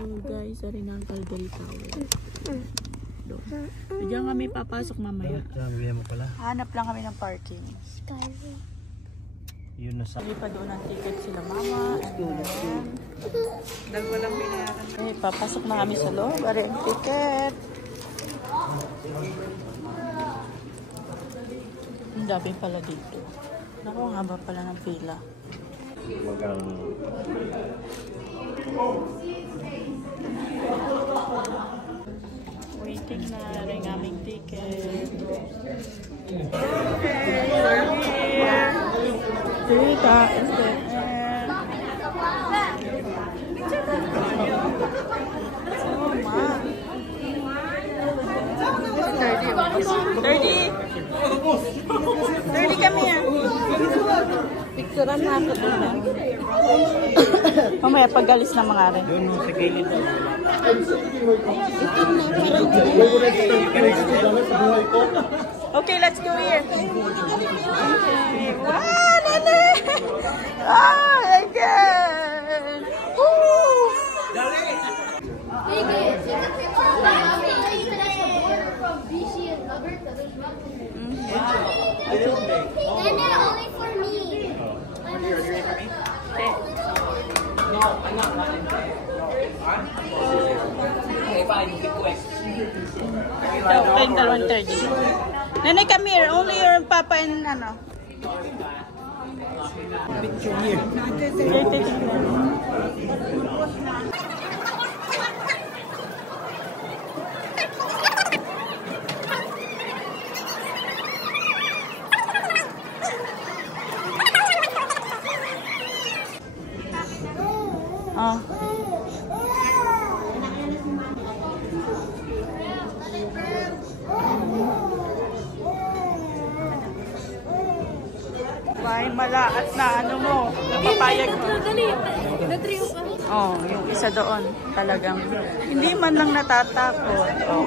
So guys, ari nga ang Calgary Tower. So diyan kami papasok mamaya. Hanap lang kami ng parking. Yun na sa... Hindi pa doon ang ticket sila mama. Dalawa lang binayaran. Okay, papasok na kami sa loob. Ari ang ticket. Ang dami pala dito. Naku, ang haba pala ng pila. Waiting na rin aming ticket. Okay, we're here. Tita is the end. Oh, ma. 30 kami yan. Picturean na ako doon. Mamaya pag-alis na mga rin. Yun, sa gilid. Okay, let's go here. Okay. Wow, Nene! Oh, my God! Woo! Only for me. No, I'm not running. Okay, fine. Request. Ito, 1:30. Nanay, come here. Only your papa and ano. Picture here. Oh. May malaat na ano mo, napapayag mo. Oh, yung isa doon, talagang hindi man lang natatakot. Oh.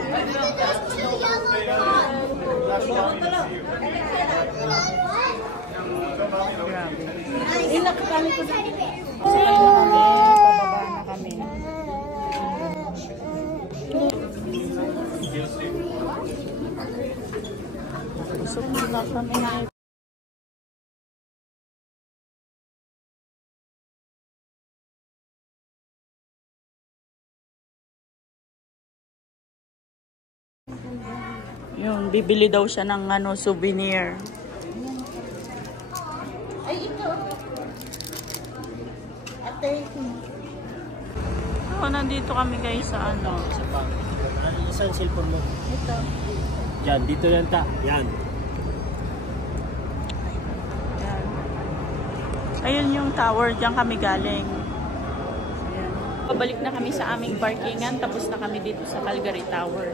Grabe. Inakakali ko na. Pababa na kami. Busog na kami. Yun, bibili daw siya ng ano, souvenir. Ay, ito. Ate. So, nandito kami guys sa ano. Saan cellphone mo? Ito. Yan, dito lang ta. Yan. Yan. Ayun yung tower, diyan kami galing. Ayan. Pabalik na kami sa aming parkingan, tapos na kami dito sa Calgary Tower.